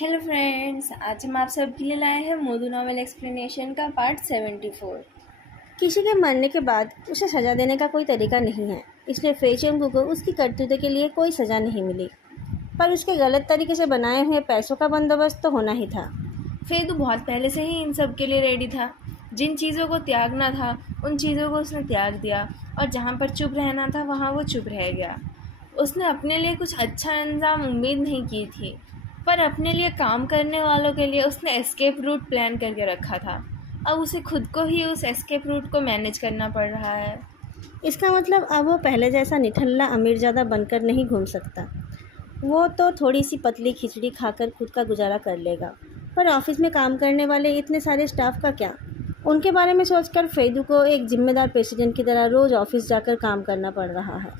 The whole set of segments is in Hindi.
हेलो फ्रेंड्स, आज हम आप सबके लिए लाए हैं मोदू नॉवल एक्सप्लेनेशन का पार्ट 74। किसी के मरने के बाद उसे सज़ा देने का कोई तरीका नहीं है, इसलिए फेचेंगू को उसकी करतूतों के लिए कोई सज़ा नहीं मिली। पर उसके गलत तरीके से बनाए हुए पैसों का बंदोबस्त तो होना ही था। फेदू बहुत पहले से ही इन सब के लिए रेडी था। जिन चीज़ों को त्यागना था उन चीज़ों को उसने त्याग दिया, और जहाँ पर चुप रहना था वहाँ वो चुप रह गया। उसने अपने लिए कुछ अच्छा अंजाम उम्मीद नहीं की थी, पर अपने लिए काम करने वालों के लिए उसने एस्केप रूट प्लान करके रखा था। अब उसे खुद को ही उस एस्केप रूट को मैनेज करना पड़ रहा है। इसका मतलब अब वो पहले जैसा निठल्ला अमीरजादा बनकर नहीं घूम सकता। वो तो थोड़ी सी पतली खिचड़ी खाकर खुद का गुजारा कर लेगा, पर ऑफिस में काम करने वाले इतने सारे स्टाफ का क्या? उनके बारे में सोचकर फेदू को एक जिम्मेदार प्रेसिडेंट की तरह रोज़ ऑफिस जाकर काम करना पड़ रहा है।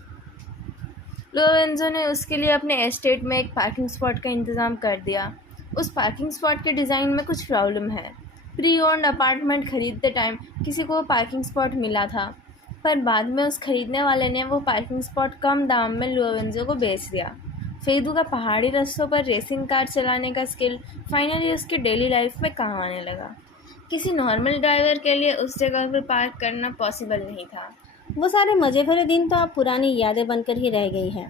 लोरेंजो ने उसके लिए अपने एस्टेट में एक पार्किंग स्पॉट का इंतज़ाम कर दिया। उस पार्किंग स्पॉट के डिज़ाइन में कुछ प्रॉब्लम है। प्री ओन्ड अपार्टमेंट खरीदते टाइम किसी को वो पार्किंग स्पॉट मिला था, पर बाद में उस खरीदने वाले ने वो पार्किंग स्पॉट कम दाम में लोरेंजो को बेच दिया। फेदू का पहाड़ी रास्तों पर रेसिंग कार चलाने का स्किल फाइनली उसकी डेली लाइफ में काम आने लगा। किसी नॉर्मल ड्राइवर के लिए उस जगह पर पार्क करना पॉसिबल नहीं था। वो सारे मज़े भरे दिन तो अब पुरानी यादें बनकर ही रह गई हैं।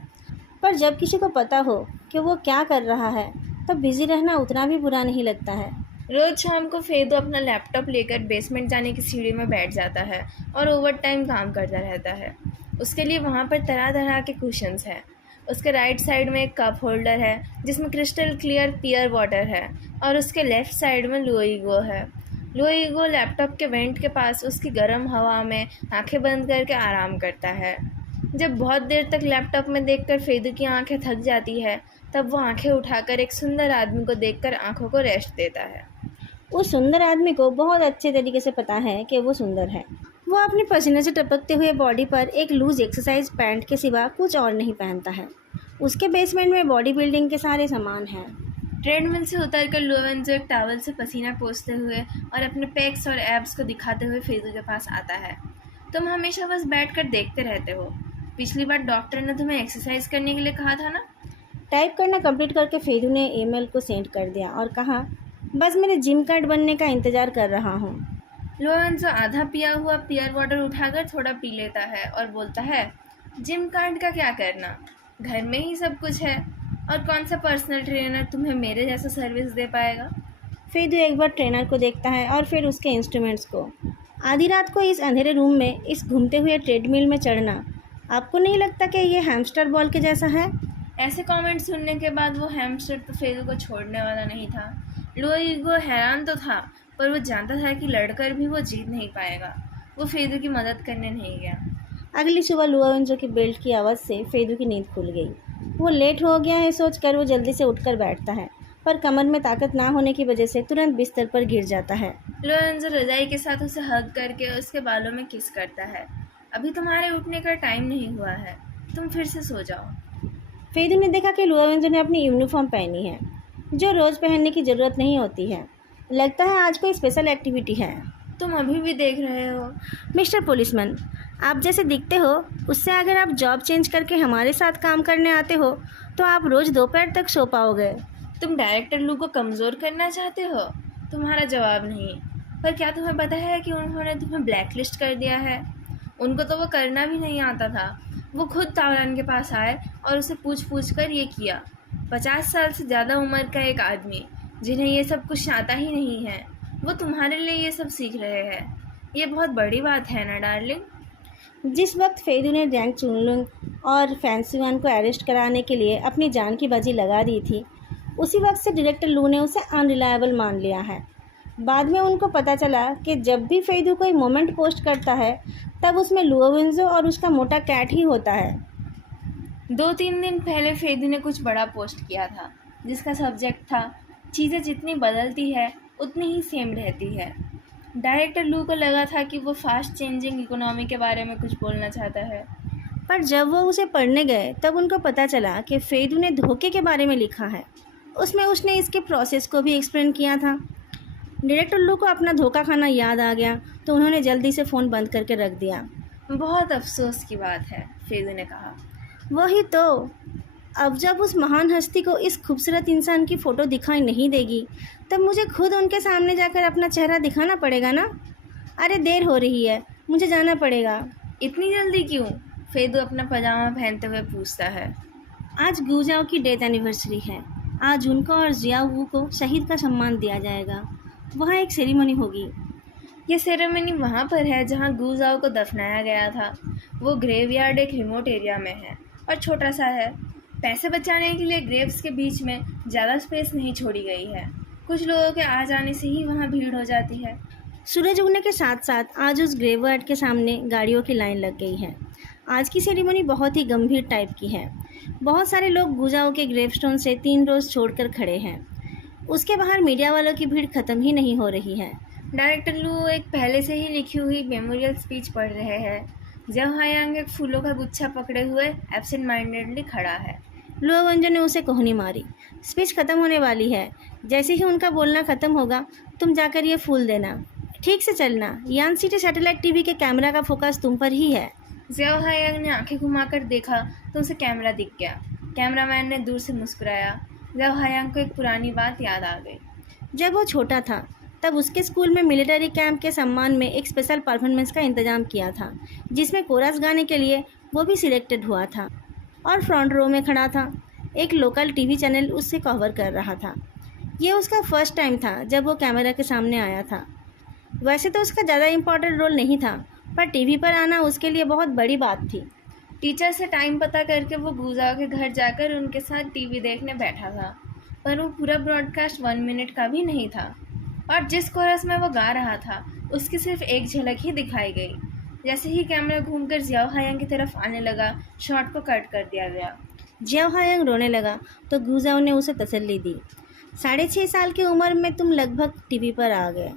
पर जब किसी को पता हो कि वो क्या कर रहा है, तब बिज़ी रहना उतना भी बुरा नहीं लगता है। रोज शाम को फेदू अपना लैपटॉप लेकर बेसमेंट जाने की सीढ़ी में बैठ जाता है और ओवर टाइम काम करता रहता है। उसके लिए वहाँ पर तरह तरह के कुशन्स हैं। उसके राइट साइड में एक कप होल्डर है जिसमें क्रिस्टल क्लियर पियर वाटर है, और उसके लेफ़्ट साइड में लुईगो है। लुईगो लैपटॉप के वेंट के पास उसकी गर्म हवा में आंखें बंद करके आराम करता है। जब बहुत देर तक लैपटॉप में देखकर फेदू की आंखें थक जाती है, तब वो आंखें उठाकर एक सुंदर आदमी को देखकर आंखों को रेस्ट देता है। उस सुंदर आदमी को बहुत अच्छे तरीके से पता है कि वो सुंदर है। वो अपने पसीने से टपकते हुए बॉडी पर एक लूज एक्सरसाइज पैंट के सिवा कुछ और नहीं पहनता है। उसके बेसमेंट में बॉडी बिल्डिंग के सारे सामान हैं। ट्रेडमिल से उतरकर लोरेंजो एक टॉवल से पसीना पोंछते हुए और अपने पेक्स और एब्स को दिखाते हुए फेदू के पास आता है। तुम हमेशा बस बैठकर देखते रहते हो। पिछली बार डॉक्टर ने तुम्हें एक्सरसाइज करने के लिए कहा था ना? टाइप करना कंप्लीट करके फेदू ने ईमेल को सेंड कर दिया और कहा, बस मेरे जिम कार्ड बनने का इंतज़ार कर रहा हूँ। लोरेंजो आधा पिया हुआ पियर वाटर उठाकर थोड़ा पी लेता है और बोलता है, जिम कार्ड का क्या करना, घर में ही सब कुछ है, और कौन सा पर्सनल ट्रेनर तुम्हें मेरे जैसा सर्विस दे पाएगा। फेदू एक बार ट्रेनर को देखता है और फिर उसके इंस्ट्रूमेंट्स को। आधी रात को इस अंधेरे रूम में इस घूमते हुए ट्रेडमिल में चढ़ना, आपको नहीं लगता कि ये हैमस्टर बॉल के जैसा है? ऐसे कमेंट सुनने के बाद वो हैमस्टर तो फेदू को छोड़ने वाला नहीं था। लुईगो हैरान तो था, पर वो जानता था कि लड़कर भी वो जीत नहीं पाएगा। वो फेदू की मदद करने नहीं गया। अगली सुबह लुआवेंजो की बेल्ट की आवाज़ से फेदू की नींद खुल गई। वो लेट हो गया है सोचकर वो जल्दी से उठकर बैठता है, पर कमर में ताकत ना होने की वजह से तुरंत बिस्तर पर गिर जाता है। लोरेंजो रजाई के साथ उसे हग करके उसके बालों में किस करता है। अभी तुम्हारे उठने का टाइम नहीं हुआ है, तुम फिर से सो जाओ। फेदू ने देखा कि लुआवेंजो ने अपनी यूनिफॉर्म पहनी है, जो रोज़ पहनने की ज़रूरत नहीं होती है। लगता है आज कोई स्पेशल एक्टिविटी है। तुम अभी भी देख रहे हो। मिस्टर पुलिसमैन, आप जैसे दिखते हो उससे अगर आप जॉब चेंज करके हमारे साथ काम करने आते हो तो आप रोज़ दोपहर तक सो पाओगे। तुम डायरेक्टर लू को कमज़ोर करना चाहते हो? तुम्हारा जवाब नहीं। पर क्या तुम्हें पता है कि उन्होंने तुम्हें ब्लैक लिस्ट कर दिया है? उनको तो वो करना भी नहीं आता था। वो खुद तावरान के पास आए और उसे पूछ पूछ कर ये किया। 50 साल से ज़्यादा उम्र का एक आदमी, जिन्हें ये सब कुछ आता ही नहीं है, वो तुम्हारे लिए ये सब सीख रहे हैं। ये बहुत बड़ी बात है ना डार्लिंग। जिस वक्त फेदू ने जैंग चुनलुंग और फैंसीवान को अरेस्ट कराने के लिए अपनी जान की बाजी लगा दी थी, उसी वक्त से डायरेक्टर लू ने उसे अनरिलायबल मान लिया है। बाद में उनको पता चला कि जब भी फेदू कोई मोमेंट पोस्ट करता है तब उसमें लुआवेंजो और उसका मोटा कैट ही होता है। 2-3 दिन पहले फेदू ने कुछ बड़ा पोस्ट किया था, जिसका सब्जेक्ट था, चीज़ें जितनी बदलती है उतनी ही सेम रहती है। डायरेक्टर लू को लगा था कि वो फास्ट चेंजिंग इकोनॉमी के बारे में कुछ बोलना चाहता है। पर जब वो उसे पढ़ने गए तब उनको पता चला कि फेदू ने धोखे के बारे में लिखा है। उसमें उसने इसके प्रोसेस को भी एक्सप्लेन किया था। डायरेक्टर लू को अपना धोखा खाना याद आ गया तो उन्होंने जल्दी से फ़ोन बंद करके रख दिया। बहुत अफसोस की बात है, फेदू ने कहा। वही तो, अब जब उस महान हस्ती को इस खूबसूरत इंसान की फ़ोटो दिखाई नहीं देगी, तब मुझे खुद उनके सामने जाकर अपना चेहरा दिखाना पड़ेगा ना। अरे देर हो रही है, मुझे जाना पड़ेगा। इतनी जल्दी क्यों? फेदू अपना पजामा पहनते हुए पूछता है। आज गुजाओ की डेथ एनिवर्सरी है। आज उनको और जियाऊ को शहीद का सम्मान दिया जाएगा। वहाँ एक सेरेमनी होगी। ये सेरेमनी वहाँ पर है जहाँ गुजाओ को दफनाया गया था। वो ग्रेवयार्ड एक रिमोट एरिया में है और छोटा सा है। पैसे बचाने के लिए ग्रेव्स के बीच में ज़्यादा स्पेस नहीं छोड़ी गई है। कुछ लोगों के आ जाने से ही वहाँ भीड़ हो जाती है। सूरज उगने के साथ साथ आज उस ग्रेवयार्ड के सामने गाड़ियों की लाइन लग गई है। आज की सेरेमनी बहुत ही गंभीर टाइप की है। बहुत सारे लोग गुजाओ के ग्रेवस्टोन से 3 रोज़ छोड़कर खड़े हैं। उसके बाहर मीडिया वालों की भीड़ ख़त्म ही नहीं हो रही है। डायरेक्टर लू एक पहले से ही लिखी हुई मेमोरियल स्पीच पढ़ रहे हैं। जियाओ हायांग एक फूलों का गुच्छा पकड़े हुए एब्सेंट माइंडेडली खड़ा है। लुओ वेंजो ने उसे कोहनी मारी। स्पीच ख़त्म होने वाली है। जैसे ही उनका बोलना ख़त्म होगा, तुम जाकर ये फूल देना। ठीक से चलना। यान सिटी सैटेलाइट टीवी के कैमरा का फोकस तुम पर ही है। जियाओ हायांग ने आंखें घुमाकर देखा तो उसे कैमरा दिख गया। कैमरामैन ने दूर से मुस्कुराया। जियाओ हायांग को एक पुरानी बात याद आ गई। जब वो छोटा था तब उसके स्कूल में मिलिट्री कैंप के सम्मान में एक स्पेशल परफॉर्मेंस का इंतज़ाम किया था, जिसमें कोरस गाने के लिए वो भी सिलेक्टेड हुआ था और फ्रंट रो में खड़ा था। एक लोकल टीवी चैनल उससे कवर कर रहा था। ये उसका फर्स्ट टाइम था जब वो कैमरा के सामने आया था। वैसे तो उसका ज़्यादा इम्पोर्टेंट रोल नहीं था, पर टीवी पर आना उसके लिए बहुत बड़ी बात थी। टीचर से टाइम पता करके वो गुजाओ के घर जाकर उनके साथ टीवी देखने बैठा था, पर वो पूरा ब्रॉडकास्ट 1 मिनट का भी नहीं था और जिस कोरस में वो गा रहा था उसकी सिर्फ एक झलक ही दिखाई गई। जैसे ही कैमरा घूमकर जियाओ हायांग की तरफ आने लगा, शॉट को कट कर दिया गया। जियाओ हायांग रोने लगा तो गुजाओ ने उसे तसल्ली दी। 6.5 साल की उम्र में तुम लगभग टीवी पर आ गए।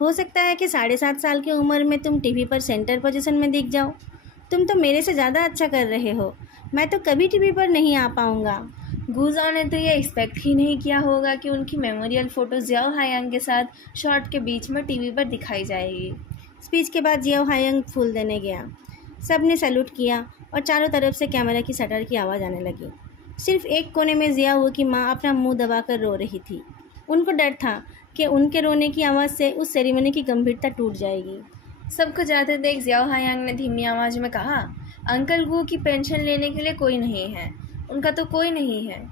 हो सकता है कि 7.5 साल की उम्र में तुम टीवी पर सेंटर पोजीशन में दिख जाओ। तुम तो मेरे से ज़्यादा अच्छा कर रहे हो। मैं तो कभी टीवी पर नहीं आ पाऊँगा। गुजाओ ने तो ये एक्सपेक्ट ही नहीं किया होगा कि उनकी मेमोरियल फ़ोटो जियाओ हायांग के साथ शॉट के बीच में टीवी पर दिखाई जाएगी। स्पीच के बाद जियाओ हायांग फूल देने गया। सब ने सैल्यूट किया और चारों तरफ से कैमरा की शटर की आवाज़ आने लगी। सिर्फ एक कोने में जियाओ की माँ अपना मुंह दबाकर रो रही थी। उनको डर था कि उनके रोने की आवाज़ से उस सेरेमनी की गंभीरता टूट जाएगी। सबको जाते देख जियाओ हायांग ने धीमी आवाज़ में कहा, अंकल गू की पेंशन लेने के लिए कोई नहीं है। उनका तो कोई नहीं है।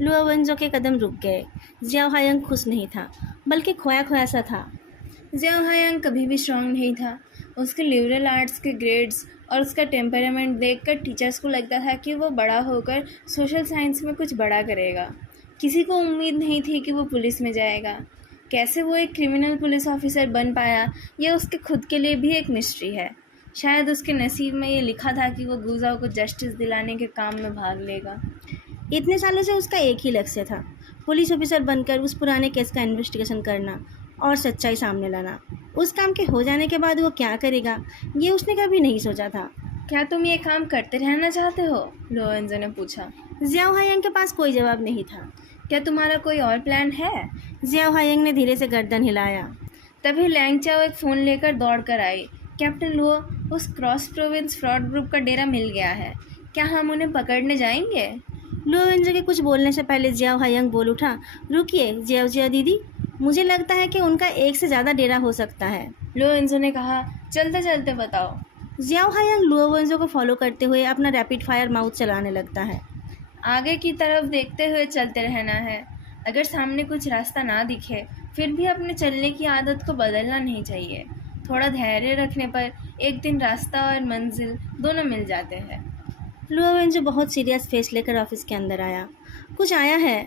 लुओ वेंजो के कदम रुक गए। जियाओ हायांग खुश नहीं था, बल्कि खोया खोया सा था। जियाओ हायांग कभी भी स्ट्रांग नहीं था। उसके लिबरल आर्ट्स के ग्रेड्स और उसका टेम्परामेंट देखकर टीचर्स को लगता था कि वो बड़ा होकर सोशल साइंस में कुछ बड़ा करेगा। किसी को उम्मीद नहीं थी कि वो पुलिस में जाएगा। कैसे वो एक क्रिमिनल पुलिस ऑफिसर बन पाया, यह उसके खुद के लिए भी एक मिस्ट्री है। शायद उसके नसीब में ये लिखा था कि वो गुजाओ को जस्टिस दिलाने के काम में भाग लेगा। इतने सालों से उसका एक ही लक्ष्य था, पुलिस ऑफिसर बनकर उस पुराने केस का इन्वेस्टिगेशन करना और सच्चाई सामने लाना। उस काम के हो जाने के बाद वो क्या करेगा, ये उसने कभी नहीं सोचा था। क्या तुम ये काम करते रहना चाहते हो? लुओ वेंजो ने पूछा। जियाओ हायांग के पास कोई जवाब नहीं था। क्या तुम्हारा कोई और प्लान है? जियाओ हायांग ने धीरे से गर्दन हिलाया। तभी लैंग चाओ एक फ़ोन लेकर दौड़ कर आई। कैप्टन लुओ, उस क्रॉस प्रोविंस फ्रॉड ग्रुप का डेरा मिल गया है। क्या हम उन्हें पकड़ने जाएंगे? लुओ वेंजो के कुछ बोलने से पहले जियाओ हायांग बोल उठा, रुकिए जियाओ दीदी, मुझे लगता है कि उनका एक से ज़्यादा डेरा हो सकता है। लुओ वेंजो ने कहा, चलते चलते बताओ। जियाओ हायांग लुओ वेंजो को फॉलो करते हुए अपना रैपिड फायर माउथ चलाने लगता है। आगे की तरफ देखते हुए चलते रहना है। अगर सामने कुछ रास्ता ना दिखे फिर भी अपने चलने की आदत को बदलना नहीं चाहिए। थोड़ा धैर्य रखने पर एक दिन रास्ता और मंजिल दोनों मिल जाते हैं। लुओ वेंजो बहुत सीरियस फेस लेकर ऑफिस के अंदर आया। कुछ आया है?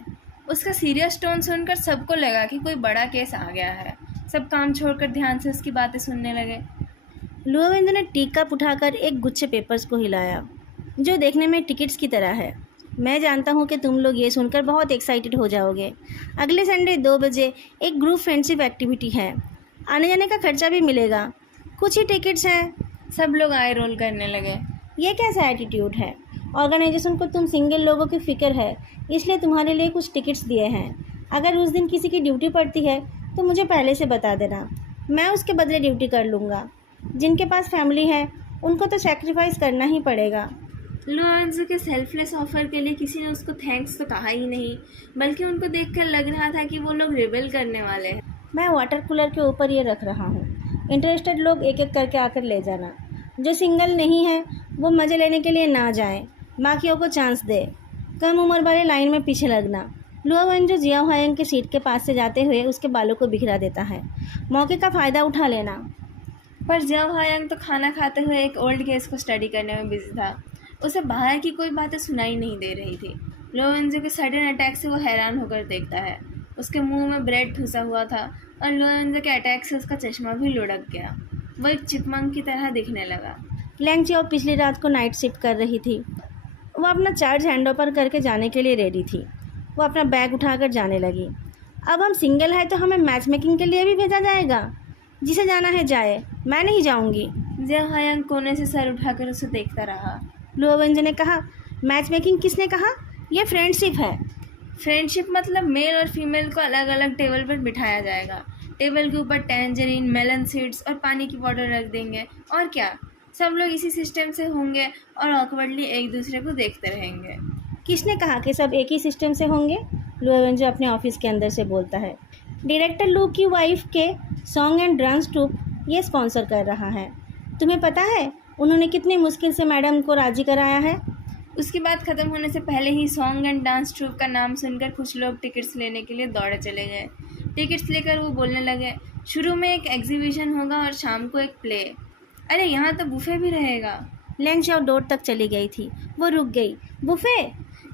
उसका सीरियस टोन सुनकर सबको लगा कि कोई बड़ा केस आ गया है। सब काम छोड़कर ध्यान से उसकी बातें सुनने लगे। लुओ वेंजो ने टी कप उठाकर एक गुच्छे पेपर्स को हिलाया, जो देखने में टिकट्स की तरह है। मैं जानता हूँ कि तुम लोग ये सुनकर बहुत एक्साइटेड हो जाओगे। अगले संडे 2 बजे एक ग्रुप फ्रेंडशिप एक्टिविटी है। आने जाने का खर्चा भी मिलेगा। कुछ ही टिकट्स हैं। सब लोग आई रोल करने लगे। ये कैसा एटीट्यूड है? ऑर्गेनाइजेशन को तुम सिंगल लोगों की फ़िक्र है, इसलिए तुम्हारे लिए कुछ टिकट्स दिए हैं। अगर उस दिन किसी की ड्यूटी पड़ती है तो मुझे पहले से बता देना, मैं उसके बदले ड्यूटी कर लूँगा। जिनके पास फैमिली है उनको तो सेक्रीफाइस करना ही पड़ेगा। लोरेंजो के सेल्फलेस ऑफर के लिए किसी ने उसको थैंक्स तो कहा ही नहीं, बल्कि उनको देखकर लग रहा था कि वो लोग रिबेल करने वाले हैं। मैं वाटर कूलर के ऊपर ये रख रहा हूँ, इंटरेस्टेड लोग एक एक करके आकर ले जाना। जो सिंगल नहीं है वो मज़े लेने के लिए ना जाए, बाकियों को चांस दे। कम उम्र वाले लाइन में पीछे लगना। लुओवेंजो जियाओ हायंग के सीट के पास से जाते हुए उसके बालों को बिखरा देता है। मौके का फ़ायदा उठा लेना। पर जियाओ हायंग तो खाना खाते हुए एक ओल्ड केस को स्टडी करने में बिजी था। उसे बाहर की कोई बातें सुनाई नहीं दे रही थी। लोरेंजो के सडन अटैक से वो हैरान होकर देखता है। उसके मुंह में ब्रेड ठुसा हुआ था और लोरेंजो के अटैक से उसका चश्मा भी लुढ़क गया। वो एक चिपमंक की तरह दिखने लगा। लैंग चियाओ पिछली रात को नाइट शिफ्ट कर रही थी। वो अपना चार्ज हैंड ओवर करके जाने के लिए रेडी थी। वो अपना बैग उठाकर जाने लगी। अब हम सिंगल हैं तो हमें मैच मेकिंग के लिए भी भेजा जाएगा। जिसे जाना है जाए, मैं नहीं जाऊंगी। जियाओ हायंग कोने से सर उठाकर उसे देखता रहा। लुओवेंजो ने कहा, मैच मेकिंग किसने कहा? यह फ्रेंडशिप है। फ्रेंडशिप मतलब मेल और फीमेल को अलग अलग टेबल पर बिठाया जाएगा। टेबल के ऊपर टैंजरीन, मेलन सीड्स और पानी की बॉटल रख देंगे, और क्या। सब लोग इसी सिस्टम से होंगे और ऑकवर्डली एक दूसरे को देखते रहेंगे। किसने कहा कि सब एक ही सिस्टम से होंगे? लुओवेंजो अपने ऑफिस के अंदर से बोलता है। डायरेक्टर लू की वाइफ के सॉन्ग एंड डांस ट्रूप ये स्पॉन्सर कर रहा है। तुम्हें पता है उन्होंने कितनी मुश्किल से मैडम को राजी कराया है? उसकी बात ख़त्म होने से पहले ही सॉन्ग एंड डांस ट्रूप का नाम सुनकर कुछ लोग टिकट्स लेने के लिए दौड़े चले गए। टिकट्स लेकर वो बोलने लगे, शुरू में एक एग्जीबिशन होगा और शाम को एक प्ले। अरे यहाँ तो बुफे भी रहेगा। लैंग चियाओ डोर तक चली गई थी। वो रुक गई। बुफे?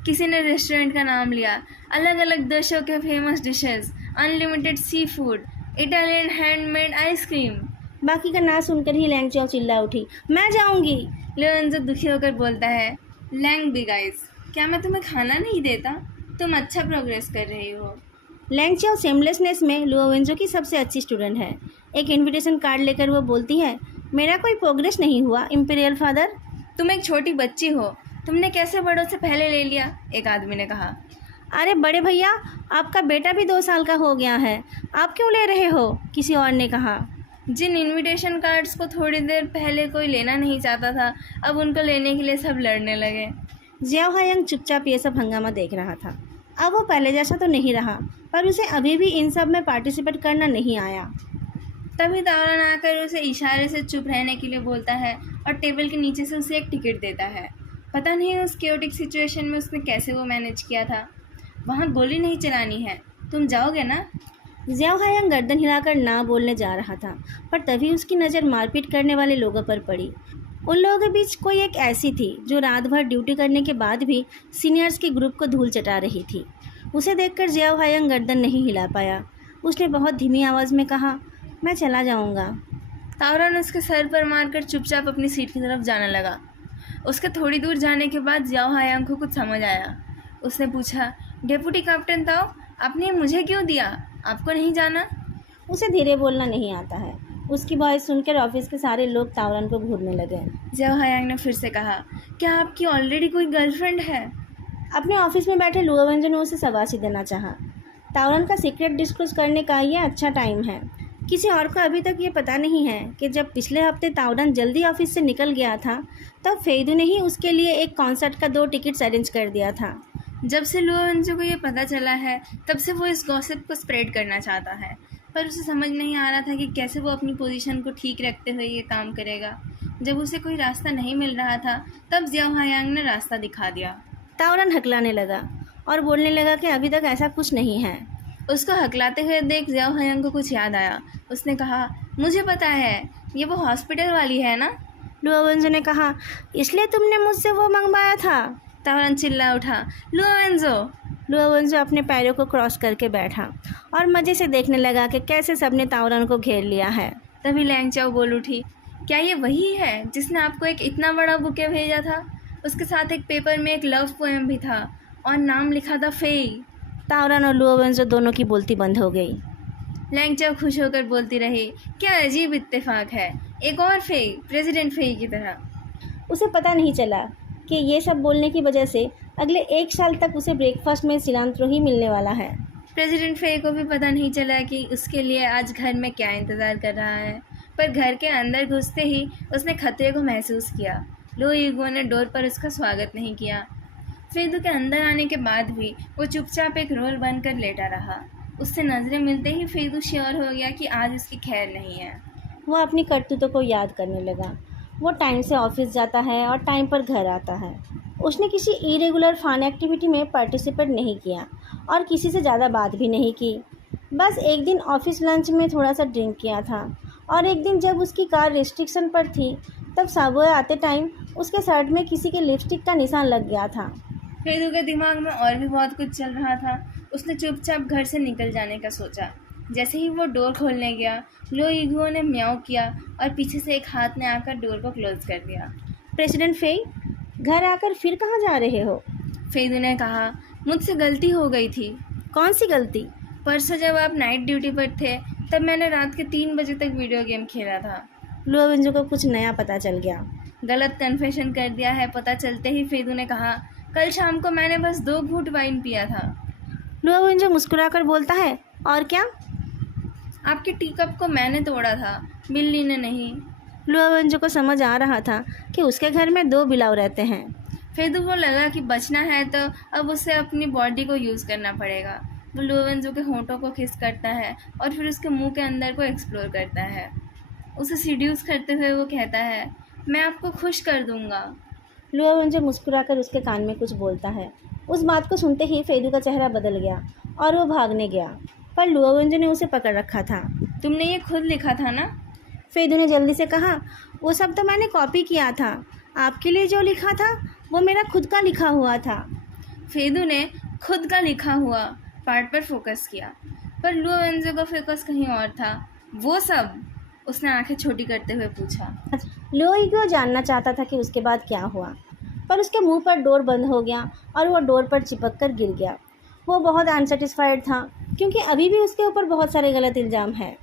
किसी ने रेस्टोरेंट का नाम लिया। अलग अलग देशों के famous dishes, unlimited sea food, Italian handmade ice cream. बाकी का ना सुनकर ही लैंग चियाओ चिल्ला उठी, मैं जाऊंगी। लोरेंजो दुखी होकर बोलता है, लैंग बिग आइज, क्या मैं तुम्हें खाना नहीं देता? तुम अच्छा प्रोग्रेस कर रही हो। लैंग चियाओ सेमलेसनेस में लुओवेंजो की सबसे अच्छी स्टूडेंट है। एक इनविटेशन कार्ड लेकर वो बोलती है, मेरा कोई प्रोग्रेस नहीं हुआ इम्पीरियल फादर। तुम एक छोटी बच्ची हो, तुमने कैसे बड़ों से पहले ले लिया? एक आदमी ने कहा। अरे बड़े भैया, आपका बेटा भी 2 साल का हो गया है, आप क्यों ले रहे हो? किसी और ने कहा। जिन इनविटेशन कार्ड्स को थोड़ी देर पहले कोई लेना नहीं चाहता था, अब उनको लेने के लिए सब लड़ने लगे। जियाओ हायंग चुपचाप ये सब हंगामा देख रहा था। अब वो पहले जैसा तो नहीं रहा, पर उसे अभी भी इन सब में पार्टिसिपेट करना नहीं आया। तभी तावरन आकर उसे इशारे से चुप रहने के लिए बोलता है और टेबल के नीचे से उसे एक टिकट देता है। पता नहीं उस क्योटिक सिचुएशन में उसने कैसे वो मैनेज किया था। वहाँ गोली नहीं चलानी है, तुम जाओगे ना? जियाओ हायंग गर्दन हिलाकर ना बोलने जा रहा था, पर तभी उसकी नज़र मारपीट करने वाले लोगों पर पड़ी। उन लोगों के बीच कोई एक ऐसी थी जो रात भर ड्यूटी करने के बाद भी सीनियर्स के ग्रुप को धूल चटा रही थी। उसे देखकर जियाओ हायंग गर्दन नहीं हिला पाया। उसने बहुत धीमी आवाज़ में कहा, मैं चला जाऊँगा। तावरन उसके सर पर मारकर चुपचाप अपनी सीट की तरफ जाने लगा। उसके थोड़ी दूर जाने के बाद जियाओ हायंग को कुछ समझ आया। उसने पूछा, डेप्यूटी कैप्टन ताओ, आपने मुझे क्यों दिया? आपको नहीं जाना? उसे धीरे बोलना नहीं आता है। उसकी वॉइस सुनकर ऑफिस के सारे लोग तावरन को घूरने लगे। जियाओ हायंग ने फिर से कहा, क्या आपकी ऑलरेडी कोई गर्लफ्रेंड है? अपने ऑफिस में बैठे लुओवेंजो ने उसे शाबाशी देना चाहा। तावरन का सीक्रेट डिस्क्लोज करने का ये अच्छा टाइम है। किसी और को अभी तक ये पता नहीं है कि जब पिछले हफ्ते तावरन जल्दी ऑफिस से निकल गया था, तब फेइदू ने ही उसके लिए एक कॉन्सर्ट का 2 टिकट्स अरेंज कर दिया था। जब से लुओवेंजो को ये पता चला है, तब से वो इस गॉसिप को स्प्रेड करना चाहता है, पर उसे समझ नहीं आ रहा था कि कैसे वो अपनी पोजीशन को ठीक रखते हुए ये काम करेगा। जब उसे कोई रास्ता नहीं मिल रहा था, तब जियाओ हायंग ने रास्ता दिखा दिया। तावरन हकलाने लगा और बोलने लगा कि अभी तक ऐसा कुछ नहीं है। उसको हकलाते हुए देख जियाओ हायंग को कुछ याद आया। उसने कहा, मुझे पता है, ये वो हॉस्पिटल वाली है ना? लुओवेंजो ने कहा, इसलिए तुमने मुझसे वो मंगवाया था? तावरन चिल्ला उठा, लुओवेंजो। लुओवेंजो अपने पैरों को क्रॉस करके बैठा और मज़े से देखने लगा कि कैसे सबने तावरन को घेर लिया है। तभी लैंग चियाओ बोल उठी, क्या ये वही है जिसने आपको एक इतना बड़ा बुके भेजा था? उसके साथ एक पेपर में एक लव पोएम भी था और नाम लिखा था फेई। तावरन और लुओवेंजो दोनों की बोलती बंद हो गई। लैंग चियाओ खुश होकर बोलती रही, क्या अजीब इत्तेफाक है, एक और फेई, प्रेसिडेंट फेई की तरह। उसे पता नहीं चला कि ये सब बोलने की वजह से अगले 1 साल तक उसे ब्रेकफास्ट में सिलांत्रो ही मिलने वाला है। प्रेसिडेंट फेई को भी पता नहीं चला कि उसके लिए आज घर में क्या इंतज़ार कर रहा है, पर घर के अंदर घुसते ही उसने खतरे को महसूस किया। लो ईगो ने डोर पर उसका स्वागत नहीं किया। फेदू के अंदर आने के बाद भी वो चुपचाप एक रोल बनकर लेटा रहा। उससे नजरें मिलते ही फेदू श्योर हो गया कि आज उसकी खैर नहीं है। वो अपनी करतूतों को याद करने लगा। वो टाइम से ऑफिस जाता है और टाइम पर घर आता है। उसने किसी इरेगुलर फन एक्टिविटी में पार्टिसिपेट नहीं किया और किसी से ज़्यादा बात भी नहीं की। बस एक दिन ऑफिस लंच में थोड़ा सा ड्रिंक किया था और एक दिन जब उसकी कार रिस्ट्रिक्शन पर थी तब सबवे आते टाइम उसके शर्ट में किसी के लिपस्टिक का निशान लग गया था। फेदू के दिमाग में और भी बहुत कुछ चल रहा था। उसने चुपचाप घर से निकल जाने का सोचा। जैसे ही वो डोर खोलने गया, लो ईगो ने म्याऊं किया और पीछे से एक हाथ ने आकर डोर को क्लोज कर दिया। प्रेसिडेंट फेई, घर आकर फिर कहाँ जा रहे हो? फेदू ने कहा, मुझसे गलती हो गई थी। कौन सी गलती? परसों जब आप नाइट ड्यूटी पर थे तब मैंने रात के 3 बजे तक वीडियो गेम खेला था। लुओवेंजो को कुछ नया पता चल गया। गलत कन्फेशन कर दिया है। पता चलते ही फेदू ने कहा, कल शाम को मैंने बस 2 घूंट वाइन पिया था। लुओवेंजो मुस्कुराकर बोलता है, और क्या? आपके टी कप को मैंने तोड़ा था, बिल्ली ने नहीं। लुओवेंजो को समझ आ रहा था कि उसके घर में 2 बिलाव रहते हैं। फेदू को लगा कि बचना है तो अब उसे अपनी बॉडी को यूज़ करना पड़ेगा। वो लुओवेंजो के होंठों को किस करता है और फिर उसके मुंह के अंदर को एक्सप्लोर करता है। उसे सीड्यूस करते हुए वो कहता है, मैं आपको खुश कर दूंगा। लुओवेंजो मुस्कुराकर उसके कान में कुछ बोलता है। उस बात को सुनते ही फेदू का चेहरा बदल गया और वो भागने गया, पर लुओवेंजो ने उसे पकड़ रखा था। तुमने ये खुद लिखा था ना? फेदू ने जल्दी से कहा, वो सब तो मैंने कॉपी किया था। आपके लिए जो लिखा था वो मेरा खुद का लिखा हुआ था। फेदू ने खुद का लिखा हुआ पार्ट पर फोकस किया, पर लुओवेंजो का फोकस कहीं और था। वो सब? उसने आंखें छोटी करते हुए पूछा। लुओईगो जानना चाहता था कि उसके बाद क्या हुआ, पर उसके मुंह पर डोर बंद हो गया और वो डोर पर चिपक कर गिर गया। वो बहुत अनसेटिस्फाइड था क्योंकि अभी भी उसके ऊपर बहुत सारे गलत इल्ज़ाम हैं,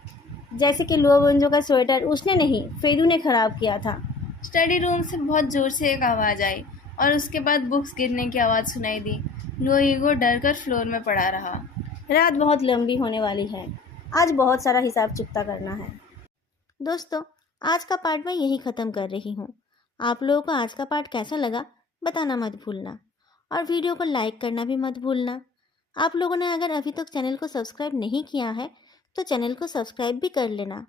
जैसे कि लुओवेंजो का स्वेटर उसने नहीं, फेदू ने ख़राब किया था। स्टडी रूम से बहुत ज़ोर से एक आवाज़ आई और उसके बाद बुक्स गिरने की आवाज़ सुनाई दी। लुओईगो डर कर फ्लोर में पड़ा रहा। रात बहुत लंबी होने वाली है। आज बहुत सारा हिसाब चुकता करना है। दोस्तों, आज का पार्ट मैं यही ख़त्म कर रही हूँ। आप लोगों को आज का पार्ट कैसा लगा बताना मत भूलना और वीडियो को लाइक करना भी मत भूलना। आप लोगों ने अगर अभी तक चैनल को सब्सक्राइब नहीं किया है तो चैनल को सब्सक्राइब भी कर लेना।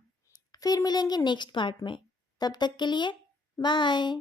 फिर मिलेंगे नेक्स्ट पार्ट में। तब तक के लिए बाय।